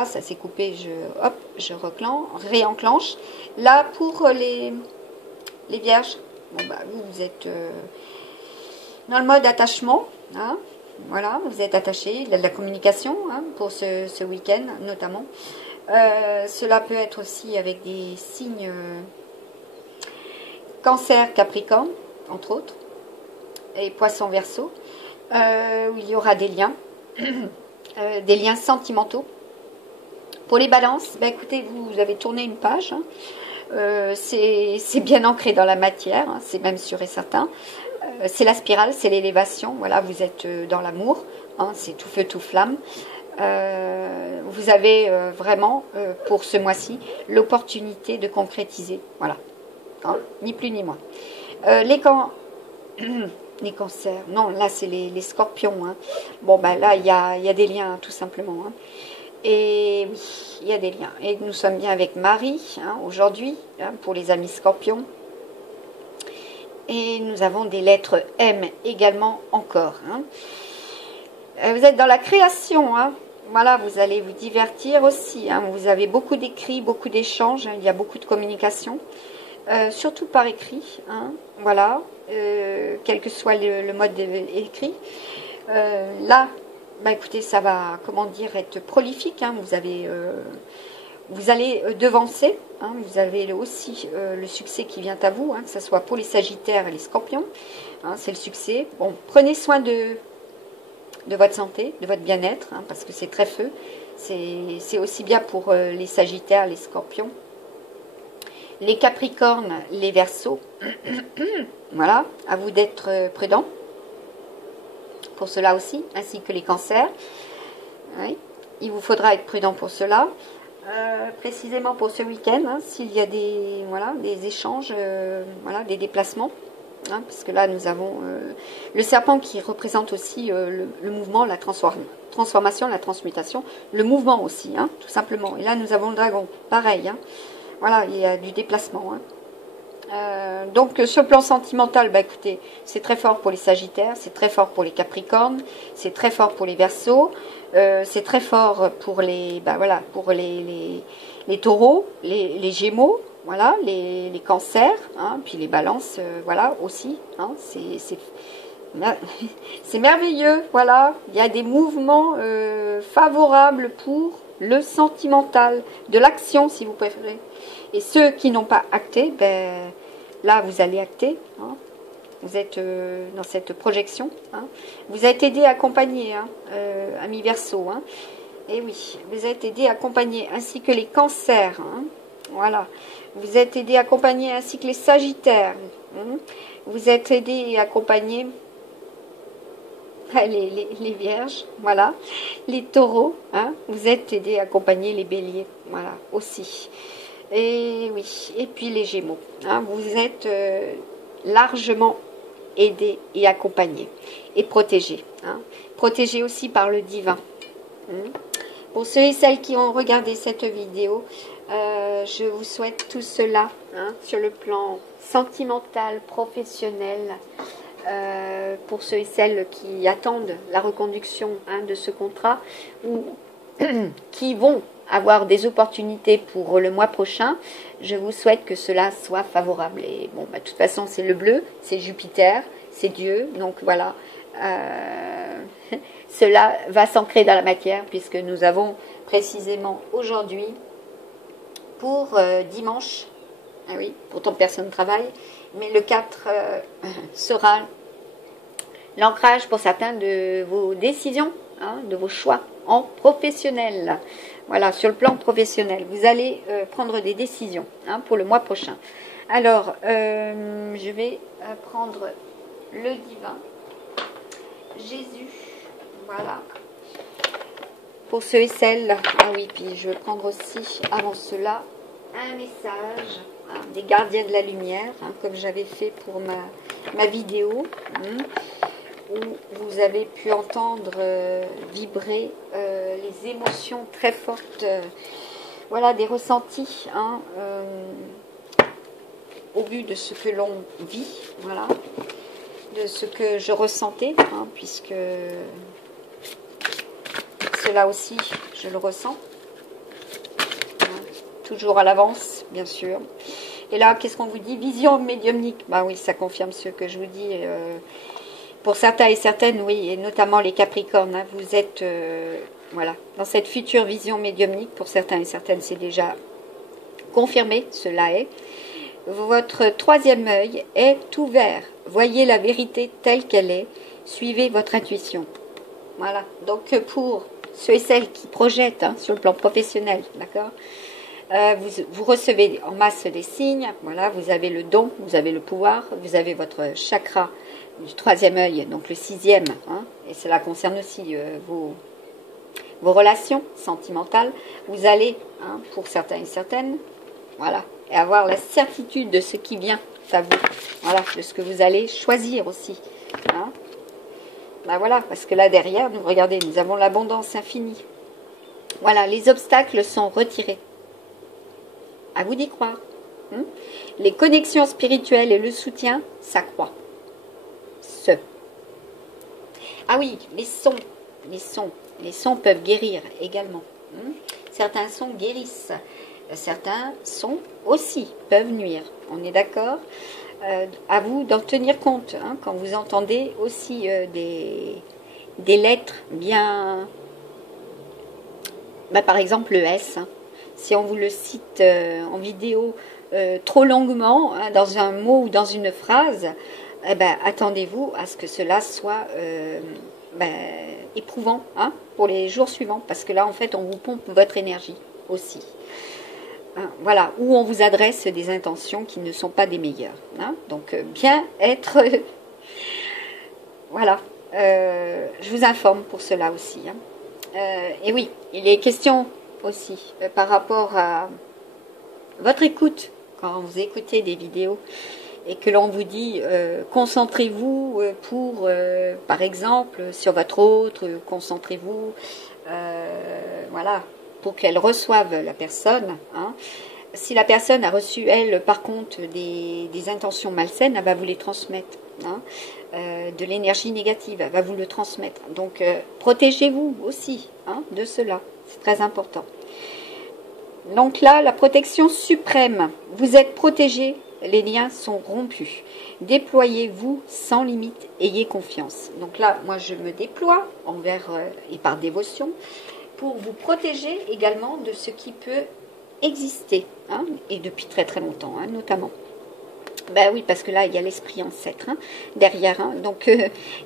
Ah, ça s'est coupé, hop, je réenclenche. Là, pour les vierges, bon, bah, vous êtes dans le mode attachement. Hein, voilà, vous êtes attaché, il y a de la communication hein, pour ce week-end notamment. Cela peut être aussi avec des signes Cancer, Capricorne, entre autres, et Poisson, Verseau, où il y aura des liens sentimentaux. Pour les balances, bah écoutez, vous avez tourné une page, hein. C'est bien ancré dans la matière, hein, c'est même sûr et certain. C'est la spirale, c'est l'élévation, voilà, vous êtes dans l'amour, hein, c'est tout feu, tout flamme. Vous avez vraiment, pour ce mois-ci, l'opportunité de concrétiser, voilà, hein, ni plus ni moins. Les cancers, non, là c'est les scorpions, hein. Bon, ben là, il y a des liens, tout simplement, hein. Et oui, il y a des liens. Et nous sommes bien avec Marie, hein, aujourd'hui, hein, pour les amis scorpions. Et nous avons des lettres M également encore. Hein. Vous êtes dans la création. Hein. Voilà, vous allez vous divertir aussi. Hein. Vous avez beaucoup d'écrits, beaucoup d'échanges. Hein. Il y a beaucoup de communication. Surtout par écrit. Hein. Voilà, quel que soit le mode écrit. Là, bah écoutez, ça va, comment dire, être prolifique. Hein. Vous allez devancer. Hein. Vous avez aussi le succès qui vient à vous, hein, que ce soit pour les Sagittaires et les Scorpions. Hein, c'est le succès. Bon, prenez soin de votre santé, de votre bien-être, hein, parce que c'est très feu. C'est aussi bien pour les Sagittaires, les Scorpions, les Capricornes, les Verseaux. Voilà, à vous d'être prudents. Pour cela aussi, ainsi que les cancers. Oui, il vous faudra être prudent pour cela. Précisément pour ce week-end, hein, s'il y a des échanges, voilà, des déplacements. Hein, parce que là, nous avons le serpent qui représente aussi le mouvement, la transformation, la transmutation, le mouvement aussi, hein, tout simplement. Et là, nous avons le dragon, pareil. Hein, voilà, il y a du déplacement. Hein. Donc sur le plan sentimental, bah écoutez, c'est très fort pour les Sagittaires, c'est très fort pour les Capricornes, c'est très fort pour les Verseaux, c'est très fort pour les Taureaux, les Gémeaux, voilà, les Cancers, hein, puis les Balances, voilà aussi, hein, c'est merveilleux, voilà, il y a des mouvements favorables pour le sentimental, de l'action si vous préférez. Et ceux qui n'ont pas acté, ben, là vous allez acter, hein. Vous êtes dans cette projection. Hein. Vous êtes aidé, accompagné, hein, amis Verseau. Hein. Et oui, vous êtes aidé, accompagné, ainsi que les cancers. Hein. Voilà. Vous êtes aidé, accompagné, ainsi que les Sagittaires. Hein. Vous êtes aidé et accompagné les Vierges, voilà, les Taureaux, hein, vous êtes aidés, accompagnés, les Béliers, voilà, aussi. Et oui, et puis les Gémeaux, hein, vous êtes largement aidés et accompagnés et protégés, hein, protégés aussi par le divin. Hein. Pour ceux et celles qui ont regardé cette vidéo, je vous souhaite tout cela, hein, sur le plan sentimental, professionnel. Pour ceux et celles qui attendent la reconduction, hein, de ce contrat ou qui vont avoir des opportunités pour le mois prochain, je vous souhaite que cela soit favorable. Et bon, bah, de toute façon, c'est le bleu, c'est Jupiter, c'est Dieu, donc voilà, cela va s'ancrer dans la matière puisque nous avons précisément aujourd'hui pour dimanche, ah oui, pourtant personne ne travaille, mais le 4 sera l'ancrage pour certains de vos décisions, hein, de vos choix en professionnel. Voilà, sur le plan professionnel, vous allez prendre des décisions, hein, pour le mois prochain. Alors, je vais prendre le divin, Jésus, voilà. Pour ceux et celles, ah oui, puis je vais prendre aussi, avant cela, un message, hein, des gardiens de la lumière, hein, comme j'avais fait pour ma vidéo, hein, où vous avez pu entendre vibrer les émotions très fortes, voilà, des ressentis, hein, au vu de ce que l'on vit, voilà, de ce que je ressentais, hein, puisque cela aussi, je le ressens. toujours à l'avance, bien sûr. Et là, qu'est-ce qu'on vous dit? Vision médiumnique. Bah oui, ça confirme ce que je vous dis. Pour certains et certaines, oui, et notamment les Capricornes, hein, vous êtes voilà, dans cette future vision médiumnique. Pour certains et certaines, c'est déjà confirmé, cela est. Votre troisième œil est ouvert. Voyez la vérité telle qu'elle est. Suivez votre intuition. Voilà. Donc pour ceux et celles qui projettent hein, sur le plan professionnel, d'accord, vous recevez en masse des signes. Voilà, vous avez le don, vous avez le pouvoir, vous avez votre chakra du troisième œil, donc le sixième, hein, et cela concerne aussi vos relations sentimentales. Vous allez, hein, pour certains et certaines, voilà, et avoir la certitude de ce qui vient à vous, voilà, de ce que vous allez choisir aussi. Hein. Ben voilà, parce que là derrière, nous regardez, nous avons l'abondance infinie. Voilà, les obstacles sont retirés. À vous d'y croire. Hein. Les connexions spirituelles et le soutien s'accroît. Ah oui, les sons peuvent guérir également. Hein. Certains sons guérissent. Certains sons aussi peuvent nuire. On est d'accord? À vous d'en tenir compte hein, quand vous entendez aussi des lettres bien... Bah, par exemple le S. Hein. Si on vous le cite en vidéo trop longuement, hein, dans un mot ou dans une phrase, eh ben, attendez-vous à ce que cela soit éprouvant hein, pour les jours suivants. Parce que là, en fait, on vous pompe votre énergie aussi. Voilà, où on vous adresse des intentions qui ne sont pas des meilleures. Hein. Donc, bien être... voilà, je vous informe pour cela aussi. Hein. Et oui, il est question aussi par rapport à votre écoute, quand vous écoutez des vidéos et que l'on vous dit concentrez-vous pour, par exemple, sur votre autre, concentrez-vous, voilà, pour qu'elle reçoive la personne. Hein. Si la personne a reçu, elle, par contre, des intentions malsaines, elle va vous les transmettre. Hein. De l'énergie négative, elle va vous le transmettre. Donc, protégez-vous aussi hein, de cela. C'est très important. Donc là, la protection suprême. Vous êtes protégé, les liens sont rompus. Déployez-vous sans limite, ayez confiance. Donc là, moi, je me déploie envers et par dévotion pour vous protéger également de ce qui peut exister, hein, et depuis très très longtemps, hein, notamment. Ben oui, parce que là, il y a l'esprit ancêtre hein, derrière. Hein. Donc,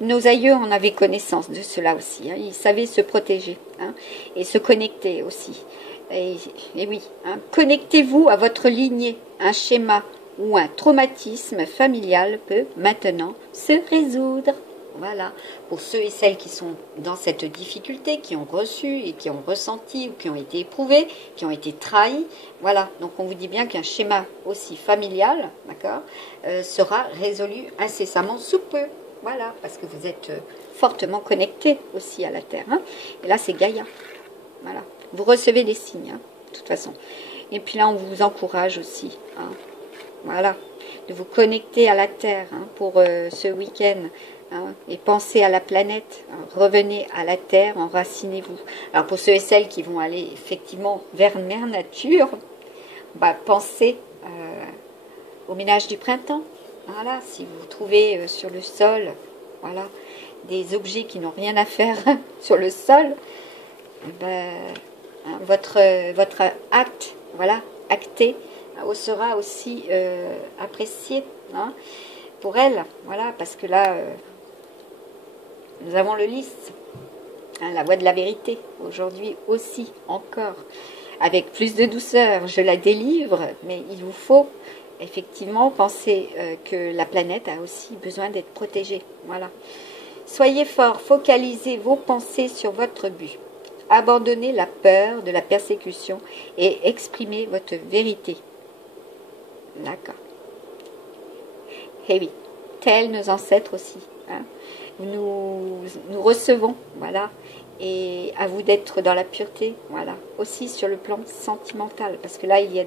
nos aïeux en avaient connaissance de cela aussi. Hein. Ils savaient se protéger hein, et se connecter aussi. Et oui, hein, connectez-vous à votre lignée. Un schéma ou un traumatisme familial peut maintenant se résoudre. Voilà, pour ceux et celles qui sont dans cette difficulté, qui ont reçu et qui ont ressenti ou qui ont été éprouvés, qui ont été trahis, voilà, donc on vous dit bien qu'un schéma aussi familial, d'accord, sera résolu incessamment sous peu, voilà, parce que vous êtes fortement connectés aussi à la Terre, hein. Et là c'est Gaïa, voilà, vous recevez des signes, hein, de toute façon, et puis là on vous encourage aussi, hein, voilà, de vous connecter à la Terre hein, pour ce week-end. Hein, et pensez à la planète, hein, revenez à la Terre, enracinez-vous. Alors pour ceux et celles qui vont aller effectivement vers Mère Nature, bah, pensez au ménage du printemps. Voilà, si vous trouvez sur le sol, voilà, des objets qui n'ont rien à faire sur le sol, ben, hein, votre acte, voilà, acté, sera aussi apprécié hein, pour elle, voilà, parce que là. Nous avons le lys, hein, la voie de la vérité, aujourd'hui aussi, encore, avec plus de douceur, je la délivre, mais il vous faut effectivement penser que la planète a aussi besoin d'être protégée. Voilà. Soyez forts, focalisez vos pensées sur votre but. Abandonnez la peur de la persécution et exprimez votre vérité. D'accord. Eh oui, tels nos ancêtres aussi. Hein. Nous recevons, voilà, et à vous d'être dans la pureté, voilà, aussi sur le plan sentimental, parce que là, il y a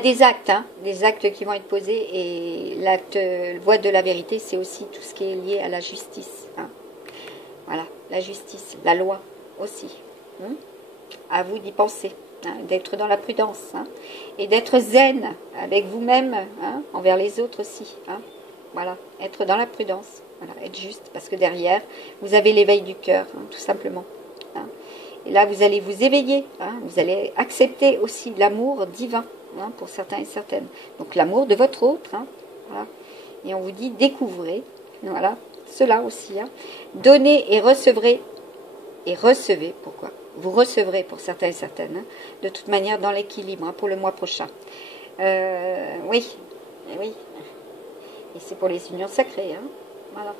des actes, hein, des actes qui vont être posés, et l'acte voie de la vérité, c'est aussi tout ce qui est lié à la justice, hein. Voilà, la justice, la loi aussi. Hein. À vous d'y penser, hein, d'être dans la prudence, hein, et d'être zen avec vous-même, hein, envers les autres aussi. Hein. Voilà, être dans la prudence, voilà, être juste, parce que derrière, vous avez l'éveil du cœur, hein, tout simplement. Hein. Et là, vous allez vous éveiller, hein, vous allez accepter aussi l'amour divin, hein, pour certains et certaines. Donc l'amour de votre autre, hein, voilà. Et on vous dit, découvrez, voilà, cela aussi. Hein. Donnez et recevrez, pourquoi? Vous recevrez pour certains et certaines, hein, de toute manière dans l'équilibre, hein, pour le mois prochain. Oui, oui. Et c'est pour les unions sacrées, hein, voilà.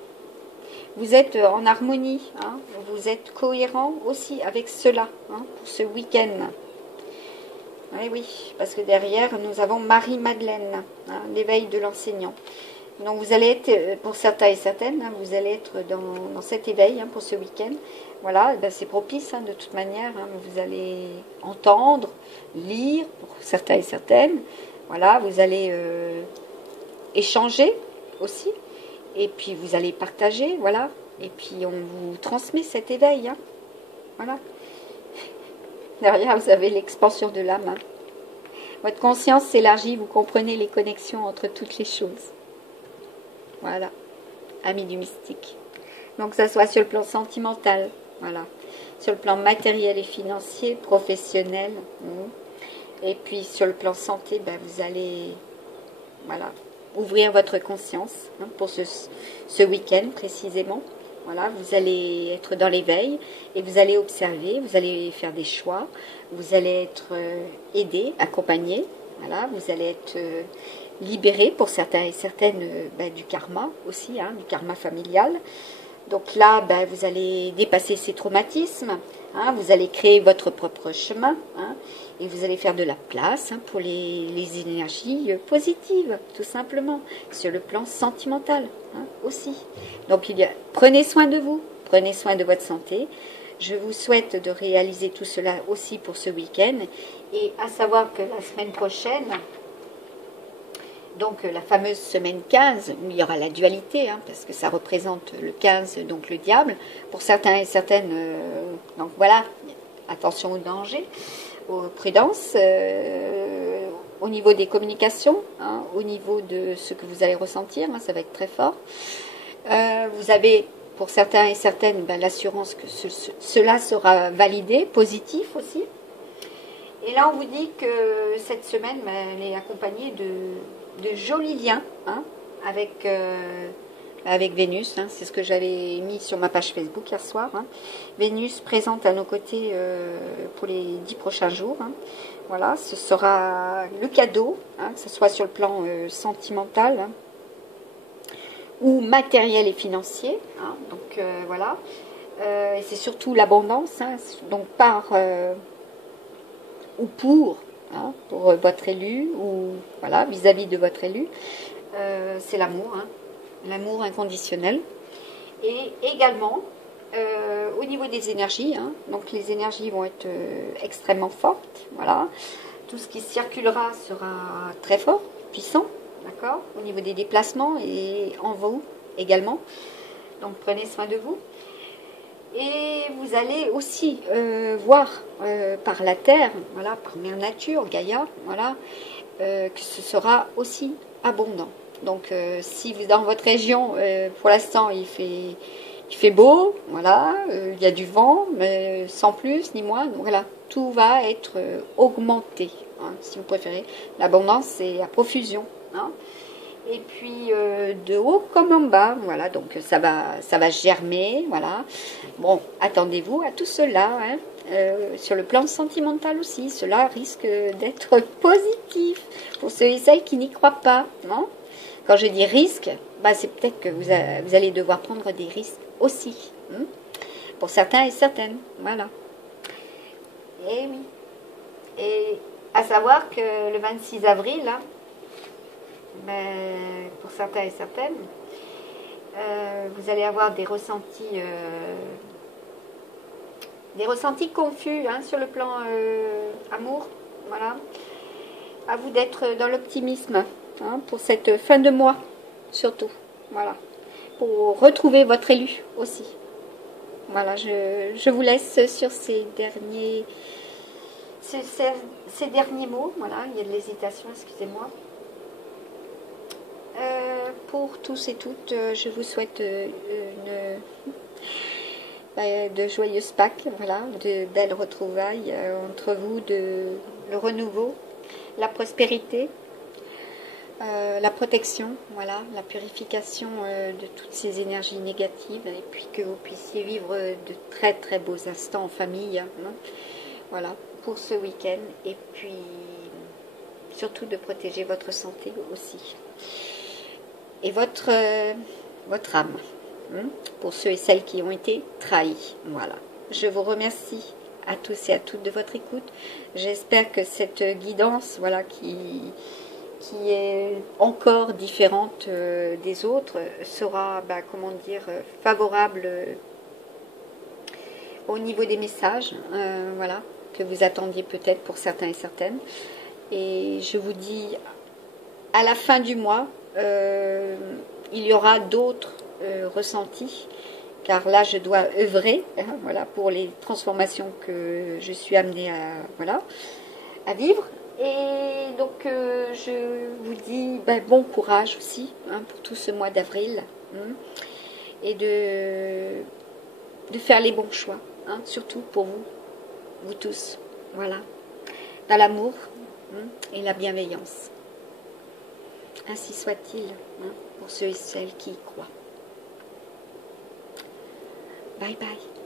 Vous êtes en harmonie, hein, vous êtes cohérent aussi avec cela, hein, pour ce week-end. Oui, oui, parce que derrière, nous avons Marie-Madeleine, hein, l'éveil de l'enseignant. Donc vous allez être, pour certains et certaines, hein, vous allez être dans cet éveil, hein, pour ce week-end. Voilà, ben c'est propice, hein, de toute manière, hein, vous allez entendre, lire, pour certains et certaines. Voilà, vous allez échanger aussi, et puis vous allez partager, voilà, et puis on vous transmet cet éveil, hein. Voilà. Derrière, vous avez l'expansion de l'âme. Hein. Votre conscience s'élargit, vous comprenez les connexions entre toutes les choses. Voilà, amis du mystique. Donc, que ça soit sur le plan sentimental, voilà, sur le plan matériel et financier, professionnel, et puis sur le plan santé, ben, vous allez, voilà, ouvrir votre conscience, hein, pour ce week-end précisément. Voilà, vous allez être dans l'éveil et vous allez observer, vous allez faire des choix, vous allez être aidé, accompagné, voilà, vous allez être libéré pour certains et certaines ben, du karma aussi, hein, du karma familial. Donc là, ben, vous allez dépasser ces traumatismes, hein, vous allez créer votre propre chemin, hein, et vous allez faire de la place, hein, pour les énergies positives, tout simplement, sur le plan sentimental, hein, aussi. Donc prenez soin de vous, prenez soin de votre santé. Je vous souhaite de réaliser tout cela aussi pour ce week-end. Et à savoir que la semaine prochaine, donc la fameuse semaine 15, où il y aura la dualité, hein, parce que ça représente le 15, donc le diable, pour certains et certaines, donc voilà, attention au danger, aux prudences, au niveau des communications, hein, au niveau de ce que vous allez ressentir, hein, ça va être très fort. Vous avez, pour certains et certaines, ben, l'assurance que cela sera validé, positif aussi. Et là, on vous dit que cette semaine, ben, elle est accompagnée de jolis liens, hein, avec Vénus, hein, c'est ce que j'avais mis sur ma page Facebook hier soir. Hein. Vénus présente à nos côtés pour les 10 prochains jours. Hein. Voilà, ce sera le cadeau, hein, que ce soit sur le plan sentimental, hein, ou matériel et financier. Hein. Donc voilà, et c'est surtout l'abondance, hein, donc par ou hein, pour votre élu, ou voilà, vis-à-vis de votre élu, c'est l'amour, hein, l'amour inconditionnel. Et également, au niveau des énergies, hein, donc les énergies vont être extrêmement fortes, voilà. Tout ce qui circulera sera très fort, puissant, d'accord, au niveau des déplacements et en vous également. Donc prenez soin de vous. Et vous allez aussi voir par la terre, voilà, par Mère Nature, Gaïa, voilà, que ce sera aussi abondant. Donc si vous dans votre région, pour l'instant il fait beau, voilà, il y a du vent, mais sans plus ni moins, donc voilà, tout va être augmenté, hein, si vous préférez. L'abondance c'est à profusion, hein. Et puis de haut comme en bas, voilà, donc ça va germer, voilà. Bon, attendez-vous à tout cela, hein. Sur le plan sentimental aussi, cela risque d'être positif pour ceux et celles qui n'y croient pas, non? Quand je dis risque, bah, c'est peut-être que vous allez devoir prendre des risques aussi, hein, pour certains et certaines, voilà. Et oui. Et à savoir que le 26 avril, là, mais pour certains et certaines, vous allez avoir des ressentis confus, hein, sur le plan amour, voilà. À vous d'être dans l'optimisme, hein, pour cette fin de mois, surtout, voilà, pour retrouver votre élu aussi, Voilà, je vous laisse sur ces derniers mots. Voilà, il y a de l'hésitation, excusez-moi. Pour tous et toutes, je vous souhaite de joyeuses Pâques, voilà, de belles retrouvailles entre vous, le renouveau, la prospérité, la protection, voilà, la purification de toutes ces énergies négatives, et puis que vous puissiez vivre de très très beaux instants en famille, hein, voilà, pour ce week-end, et puis surtout de protéger votre santé aussi, et votre âme, hein, pour ceux et celles qui ont été trahis, voilà. Je vous remercie à tous et à toutes de votre écoute. J'espère que cette guidance, voilà, qui est encore différente des autres, sera, comment dire, favorable au niveau des messages, voilà, que vous attendiez peut-être pour certains et certaines. Et je vous dis, à la fin du mois, il y aura d'autres ressentis, car là je dois œuvrer, hein, voilà, pour les transformations que je suis amenée à vivre. Et donc je vous dis bon courage aussi, hein, pour tout ce mois d'avril, hein, et de faire les bons choix, hein, surtout pour vous tous, voilà, dans l'amour, hein, et la bienveillance. Ainsi soit-il, hein, pour ceux et celles qui y croient. Bye bye.